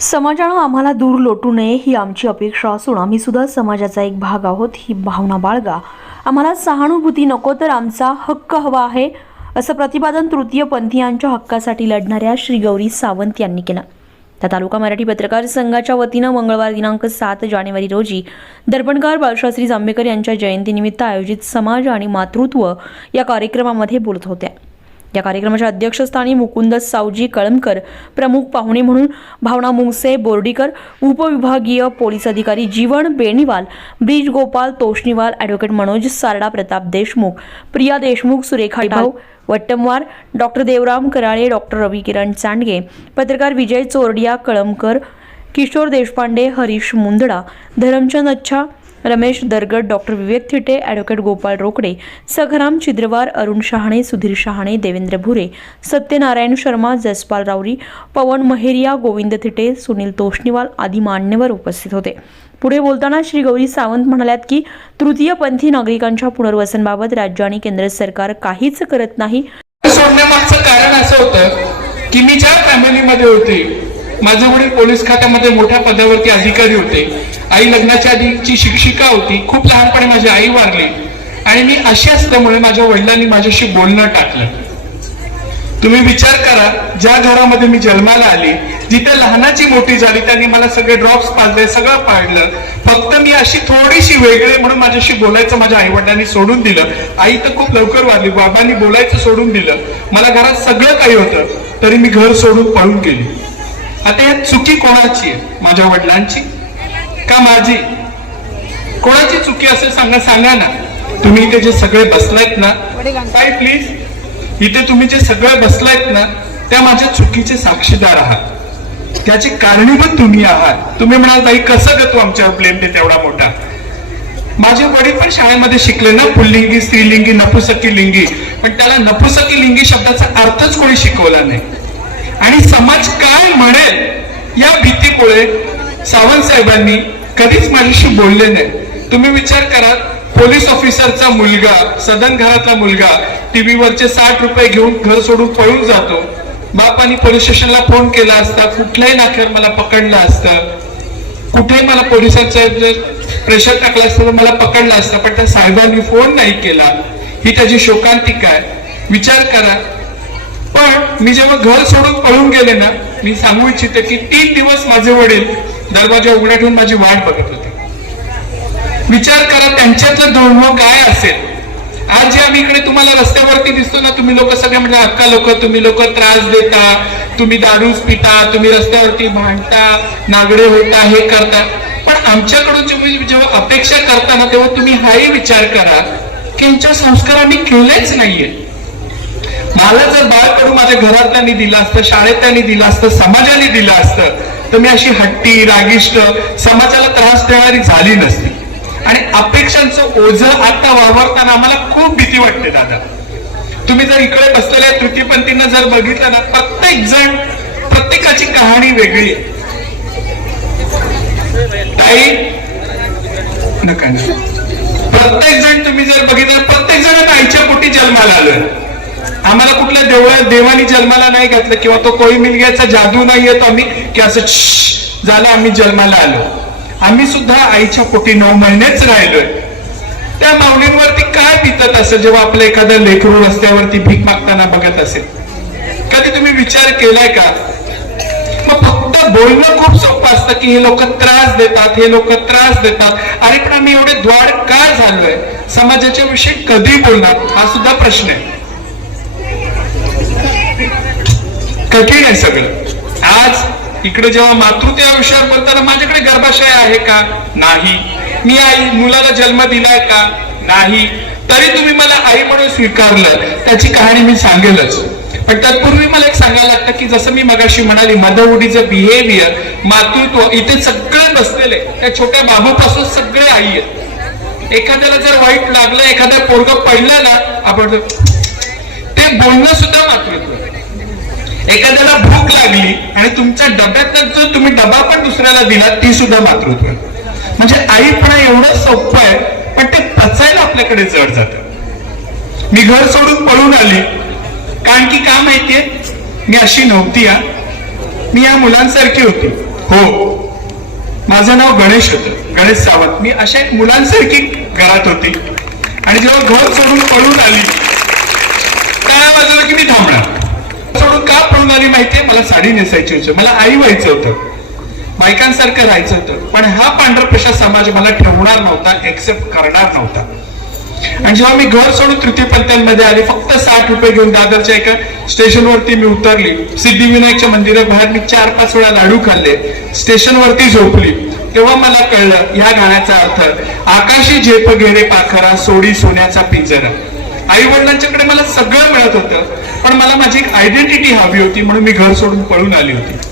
समाजानं आम्हाला दूर लोटू नये ही आमची अपेक्षा असून आम्ही सुद्धा समाजाचा एक भाग आहोत ही भावना बाळगा. आम्हाला सहानुभूती नको तर आमचा हक्क हवा आहे असं प्रतिपादन तृतीय पंथीयांच्या हक्कासाठी लढणाऱ्या श्री गौरी सावंत यांनी केलं. त्या तालुका मराठी पत्रकार संघाच्या वतीनं मंगळवार दिनांक सात जानेवारी रोजी दर्पणकार बाळशास्त्री जांभेकर यांच्या जयंतीनिमित्त आयोजित समाज आणि मातृत्व या कार्यक्रमामध्ये बोलत होत्या. या कार्यक्रमाच्या अध्यक्षस्थानी मुकुंद सावजी कळमकर प्रमुख पाहुणे म्हणून भावना मुंगसे बोर्डीकर उपविभागीय पोलीस अधिकारी Jeevan Beniwal Brij Gopal Toshniwal advocate Manoj Sarda Pratap Deshmukh Priya Deshmukh Surekha Bhau Vattamwar doctor Devram Karale doctor Ravi Kiran Chandge पत्रकार विजय चोरडिया कळमकर किशोर देशपांडे हरीश मुंदडा धरमचंद अच्छा रमेश दरगड डॉक्टर विवेक थिटे ॲडव्होकेट गोपाळ रोकडे सखराम छिद्रवार अरुण शहाणे सुधीर शहाणे देवेंद्र भुरे सत्यनारायण शर्मा जसपाल रावरी पवन महेरिया गोविंद थिटे सुनील तोष्णीवाल आदी मान्यवर उपस्थित होते. पुढे बोलताना श्री गौरी सावंत म्हणाल्यात की तृतीयपंथी नागरिकांच्या पुनर्वसनबाबत राज्य आणि केंद्र सरकार काहीच करत नाही. सोडण्यामागचं कारण असं होतं की मी ज्या फॅमिलीमध्ये होते माझे वडील पोलीस खात्यामध्ये मोठ्या पदावरती अधिकारी होते. आई लग्नाच्या आधीची शिक्षिका होती. खूप लहानपणी माझी आई वारली. आणि मी अशी असल्यामुळे माझ्या वडिलांनी माझ्याशी बोलणं टाकलं. तुम्ही विचार करा ज्या घरामध्ये मी जन्माला आली जिथे लहानाची मोठी झाली त्यांनी मला सगळे ड्रॉप्स पाजले सगळं पाडलं. फक्त मी अशी थोडीशी वेगळे म्हणून माझ्याशी बोलायचं माझ्या आई वडिलांनी सोडून दिलं. आई तर खूप लवकर वारली बाबांनी बोलायचं सोडून दिलं. मला घरात सगळं काही होतं तरी मी घर सोडून पळून गेली. आता यात चुकी कोणाची आहे? माझ्या वडिलांची? का माझी? कोणाची चुकी असेल सांगा सांगा ना. तुम्ही इथे जे सगळे बसलायत ना काय प्लीज इथे तुम्ही जे सगळे बसलायत ना त्या माझ्या चुकीचे साक्षीदार आहात. त्याची कारणी पण तुम्ही आहात. तुम्ही म्हणाल ताई कसं ग तू आमच्यावर ब्लेम देत एवढा मोठा? माझे वडील पण शाळेमध्ये शिकले ना पुल्लिंगी स्त्रीलिंगी नपुसकी लिंगी. पण त्याला नपुसकी लिंगी शब्दाचा अर्थच कोणी शिकवला नाही. आणि समाज काय म्हणेल या भीतीमुळे सावंत साहेबांनी कधीच माझ्याशी बोलले नाही. तुम्ही विचार करा पोलीस ऑफिसरचा मुलगा सदन घरातला मुलगा टीव्हीवरचे साठ रुपये घेऊन घर सोडून पळून जातो. बापानी पोलीस स्टेशनला फोन केला असता कुठल्याही नाक्यावर मला पकडलं असतं. कुठेही मला पोलिसांचं प्रेशर टाकलं असतं तर मला पकडलं असतं पण त्या साहेबांनी फोन नाही केला. ही त्याची शोकांतिका आहे. विचार करा पण मी जेव्हा घर सोडून पळून गेले ना मी सांगू इच्छिते की तीन दिवस माझे वडील दरवाजा उघड्या ठेवून माझी वाट बघत होते. विचार करा त्यांच्यातलं धोरण काय असेल? आज जे आम्ही इकडे तुम्हाला रस्त्यावरती दिसतो ना तुम्ही लोक सगळे म्हणजे अक्का लोक तुम्ही लोक त्रास देता तुम्ही दारूच पिता तुम्ही रस्त्यावरती भांडता नागडे होता हे करता. पण आमच्याकडून तुम्ही जेव्हा अपेक्षा करता ना तेव्हा तुम्ही हाही विचार करा की यांच्या संस्कार आम्ही केलेच नाहीये मला जर बाळकडून माझ्या घरातल्यांनी दिलं असतं शाळेत त्यांनी दिलं असतं समाजाने दिलं असतं तर मी अशी हट्टी रागिष्ट समाजाला त्रास देणारी झाली नसती. आणि अपेक्षांचं ओझ आता वावरताना आम्हाला खूप भीती वाटते दादा. तुम्ही जर इकडे बसलेल्या तृतीयपंथींना जर बघितलं ना प्रत्येक जण प्रत्येकाची कहाणी वेगळी आहे. ताई नका प्रत्येक जण तुम्ही जर बघितलं प्रत्येक जण आईच्या पोटी जन्माला आलोय. आम्हाला कुठल्या देवळा देवानी जन्माला नाही घातलं किंवा तो कोळी मिलग्याचा जादू नाही येतो आम्ही की असं झालं आम्ही जन्माला आलो. आम्ही सुद्धा आईच्या पोटी नऊ महिनेच राहिलोय. त्या माऊलींवरती काय पितत असेल जेव्हा आपलं एखादं लेकरू रस्त्यावरती भीक मागताना बघत असेल? कधी तुम्ही विचार केलाय का? मग फक्त बोलणं खूप सोपं असतं की हे लोक त्रास देतात हे लोक त्रास देतात. अरे पण आम्ही एवढे द्वाड का झालोय. समाजाच्या विषयी कधी बोलणार? हा सुद्धा प्रश्न आहे. कठीण आहे सगळं. आज इकडे जेव्हा मातृत्व या विषयावर बोलताना माझ्याकडे गर्भाशय आहे का? नाही. मी आई मुलाला जन्म दिलाय का? नाही. तरी तुम्ही मला आई म्हणून स्वीकारलं. त्याची कहाणी मी सांगेलच. पण तत्पूर्वी मला एक सांगायला लागतं की जसं मी मगाशी म्हणाली मदवडीचं बिहेवियर मातृत्व इथे सगळे बसलेले त्या छोट्या बाबूपासून सगळे आई आहेत. एखाद्याला जर वाईट लागलं एखादा पोरग पडलं ना आपण ते बोलणं एखाद्याला भूक लागली आणि तुमच्या डब्यात जर तुम्ही डबा पण दुसऱ्याला दिला ती सुद्धा मातृत्व. म्हणजे आईपणा एवढं सोपं आहे पण ते पचायला आपल्याकडे जड जात. मी घर सोडून पळून आली. कारण की का माहितीये? मी अशी नव्हती या मी या मुलांसारखी होती. हो. माझं नाव गणेश होतं. गणेश सावंत. मी अशा एक मुलांसारखी घरात होती. आणि जेव्हा घर सोडून पळून आली काय वाजलं की मी सोडून आली माहितीये मला साडी नेसायची होती. मला आई व्हायचं होतं. बायकांसारखं राहायचं होतं. पण हा पांढरपेशा समाज मला ठेवणार नव्हता एक्सेप्ट करणार नव्हता. आणि जेव्हा मी घर सोडून तृतीयपंथ्यांमध्ये आले फक्त साठ रुपये घेऊन दादरच्या एका स्टेशनवरती मी उतरली. सिद्धिविनायकच्या मंदिराबाहेर मी चार पाच वेळा लाडू खाल्ले. स्टेशनवरती झोपली. तेव्हा मला कळलं या गाण्याचा अर्थ आकाशी झेप घेरे पाखरा सोडी सोन्याचा पिंजरा. आई वडिलांच्याकडे मला सगळं मिळत होतं. पण मला माझी एक आयडेंटिटी हवी होती म्हणून मी घर सोडून पळून आली होती.